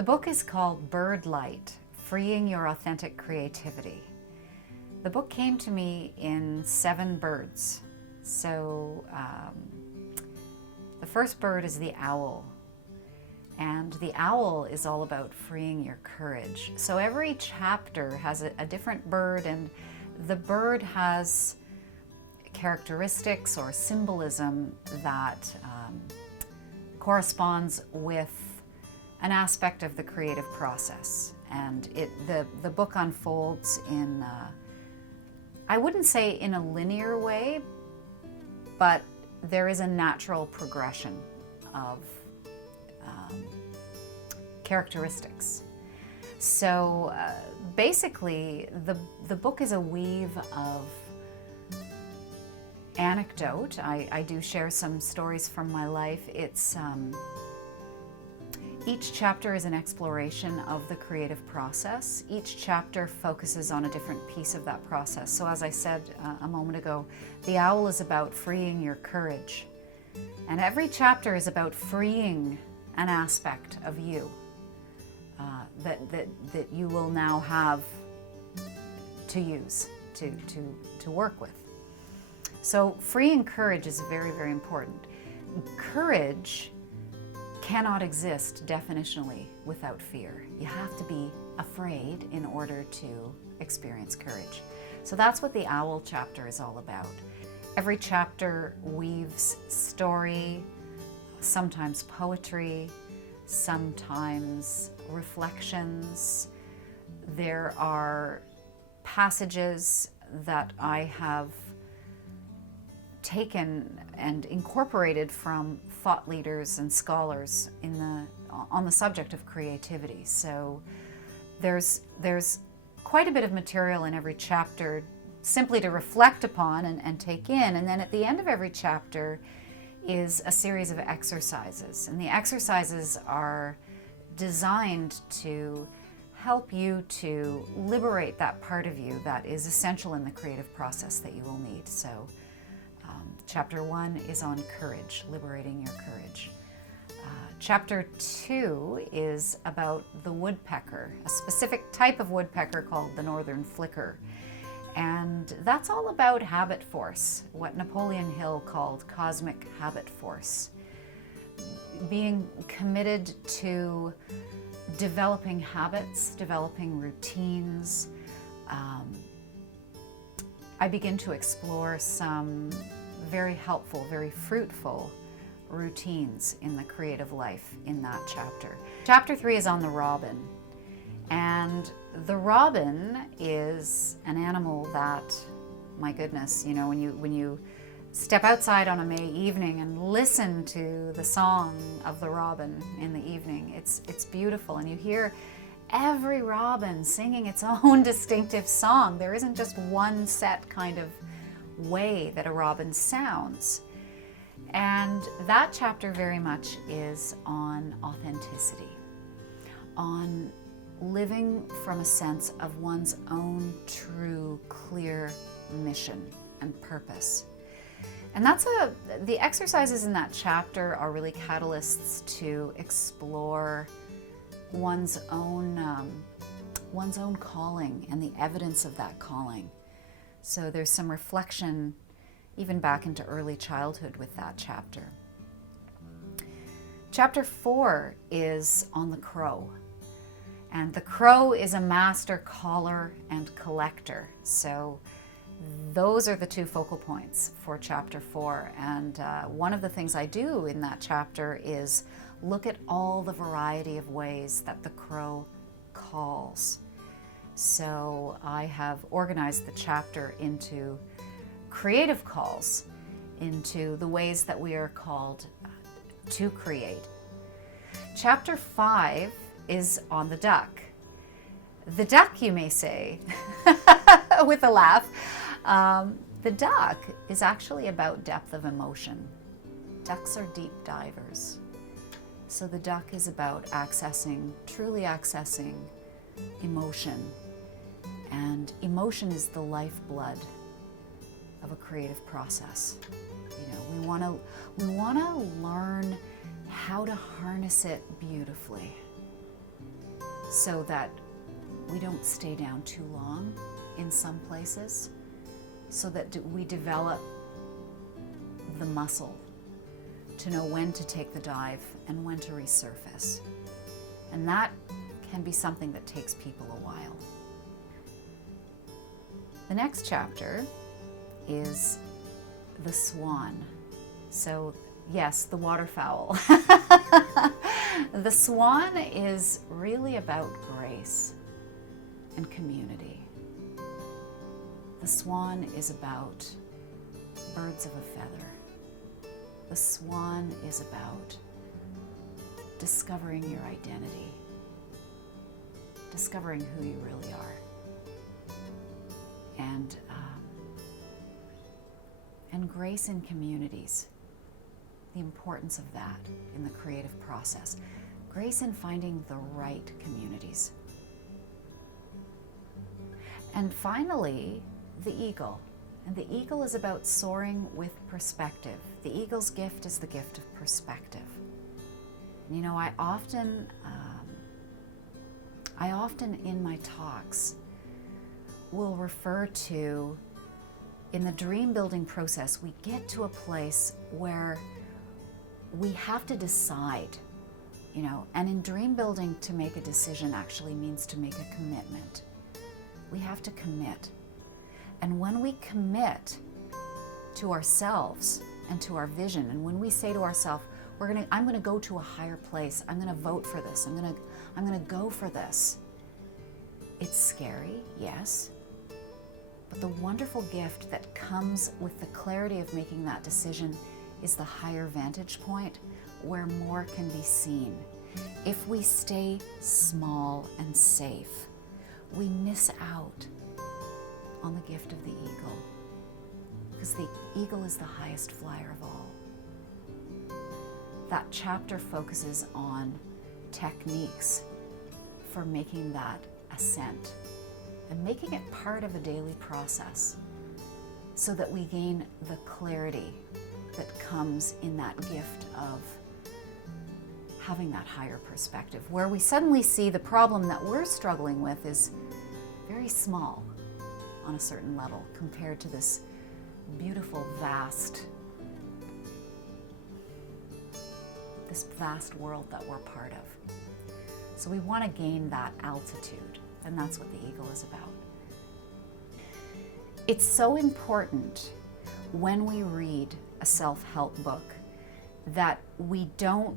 The book is called Birdlight, Freeing Your Authentic Creativity. The book came to me in 7 birds. So the first bird is the owl. And the owl is all about freeing your courage. So every chapter has a different bird, and the bird has characteristics or symbolism that corresponds with an aspect of the creative process. And the book unfolds in, I wouldn't say in a linear way, but there is a natural progression of characteristics. So basically, the book is a weave of anecdote. I do share some stories from my life. It's each chapter is an exploration of the creative process. Each chapter focuses on a different piece of that process. So as I said a moment ago, the owl is about freeing your courage. And every chapter is about freeing an aspect of you that you will now have to use, to work with. So freeing courage is very, very important. Courage cannot exist definitionally without fear. You have to be afraid in order to experience courage. So that's what the owl chapter is all about. Every chapter weaves story, sometimes poetry, sometimes reflections. There are passages that I have taken and incorporated from thought leaders and scholars on the subject of creativity. So there's quite a bit of material in every chapter simply to reflect upon and take in. And then at the end of every chapter is a series of exercises. And the exercises are designed to help you to liberate that part of you that is essential in the creative process that you will need. So chapter 1 is on courage, liberating your courage. Chapter 2 is about the woodpecker, a specific type of woodpecker called the northern flicker. And that's all about habit force, what Napoleon Hill called cosmic habit force. Being committed to developing habits, developing routines. I begin to explore some very helpful, very fruitful routines in the creative life in that chapter. Chapter 3 is on the robin. And the robin is an animal that, my goodness, you know, when you step outside on a May evening and listen to the song of the robin in the evening, it's beautiful. And you hear every robin singing its own distinctive song. There isn't just one set kind of way that a robin sounds. And that chapter very much is on authenticity, on living from a sense of one's own true, clear mission and purpose. And the exercises in that chapter are really catalysts to explore one's own calling and the evidence of that calling. So there's some reflection even back into early childhood with that chapter. Chapter 4 is on the crow. And the crow is a master caller and collector. So those are the 2 focal points for chapter 4. And one of the things I do in that chapter is look at all the variety of ways that the crow calls. So I have organized the chapter into creative calls, into the ways that we are called to create. Chapter 5 is on the duck. The duck, you may say, with a laugh. The duck is actually about depth of emotion. Ducks are deep divers. So the duck is about truly accessing emotion. And emotion is the lifeblood of a creative process. You know, we want to learn how to harness it beautifully. so that we don't stay down too long in some places, so that we develop the muscle to know when to take the dive and when to resurface. And that can be something that takes people a while. The next chapter is the swan. So yes, the waterfowl. The swan is really about grace and community. The swan is about birds of a feather. The swan is about discovering your identity, discovering who you really are, and grace in communities, the importance of that in the creative process. Grace in finding the right communities. And finally, the eagle. And the eagle is about soaring with perspective. The eagle's gift is the gift of perspective. And you know, I often in my talks will refer to, in the dream building process, we get to a place where we have to decide, you know, and in dream building, to make a decision actually means to make a commitment. We have to commit. And when we commit to ourselves and to our vision, and when we say to ourselves, I'm going to go to a higher place, I'm going to vote for this, I'm going to go for this. It's scary, yes, but the wonderful gift that comes with the clarity of making that decision is the higher vantage point where more can be seen. If we stay small and safe, we miss out on the gift of the eagle, because the eagle is the highest flyer of all. That chapter focuses on techniques for making that ascent and making it part of a daily process so that we gain the clarity that comes in that gift of having that higher perspective, where we suddenly see the problem that we're struggling with is very small on a certain level compared to this beautiful, vast world that we're part of. So we want to gain that altitude, and that's what the eagle is about. It's so important when we read a self-help book that we don't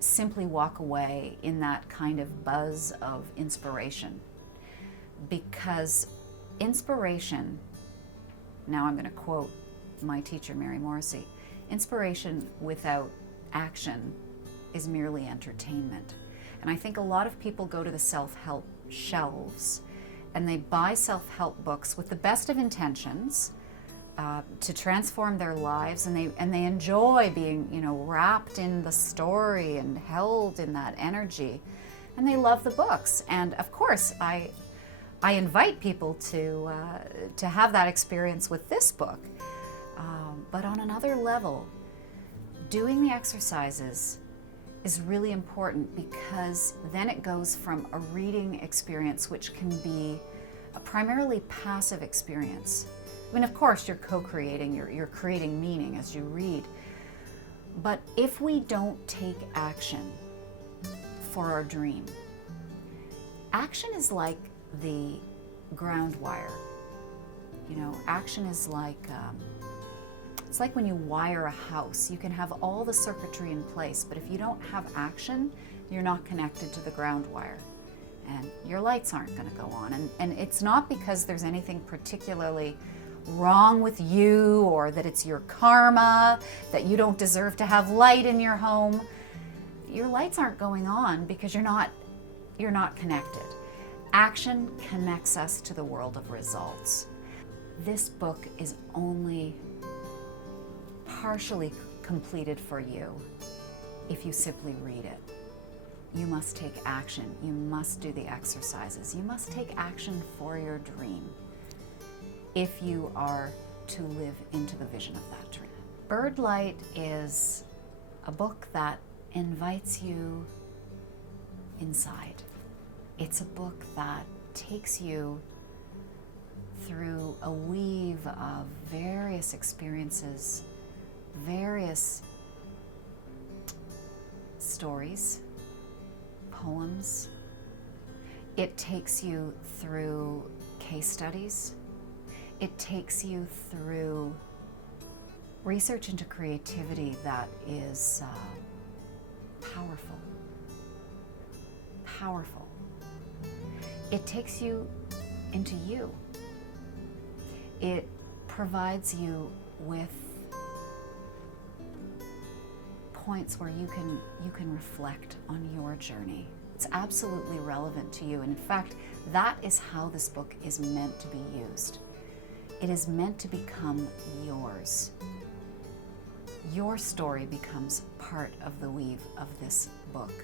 simply walk away in that kind of buzz of inspiration, because inspiration, now I'm going to quote my teacher Mary Morrissey, inspiration without action is merely entertainment. And I think a lot of people go to the self-help shelves and they buy self-help books with the best of intentions to transform their lives, and they enjoy being, you know, wrapped in the story and held in that energy, and they love the books. And of course, I invite people to have that experience with this book, but on another level, doing the exercises is really important, because then it goes from a reading experience, which can be a primarily passive experience. I mean, of course, you're co-creating, you're creating meaning as you read, but if we don't take action for our dream, action is like the ground wire. You know, action is like, it's like when you wire a house. You can have all the circuitry in place, but if you don't have action, you're not connected to the ground wire, and your lights aren't going to go on. And it's not because there's anything particularly wrong with you, or that it's your karma, that you don't deserve to have light in your home. Your lights aren't going on because you're not connected. Action connects us to the world of results. This book is only partially completed for you if you simply read it. You must take action. You must do the exercises. You must take action for your dream if you are to live into the vision of that dream. Birdlight is a book that invites you inside. It's a book that takes you through a weave of various experiences, various stories, poems. It takes you through case studies. It takes you through research into creativity that is powerful. Powerful. It takes you into you. It provides you with points where you can reflect on your journey. It's absolutely relevant to you. And in fact, that is how this book is meant to be used. It is meant to become yours. Your story becomes part of the weave of this book.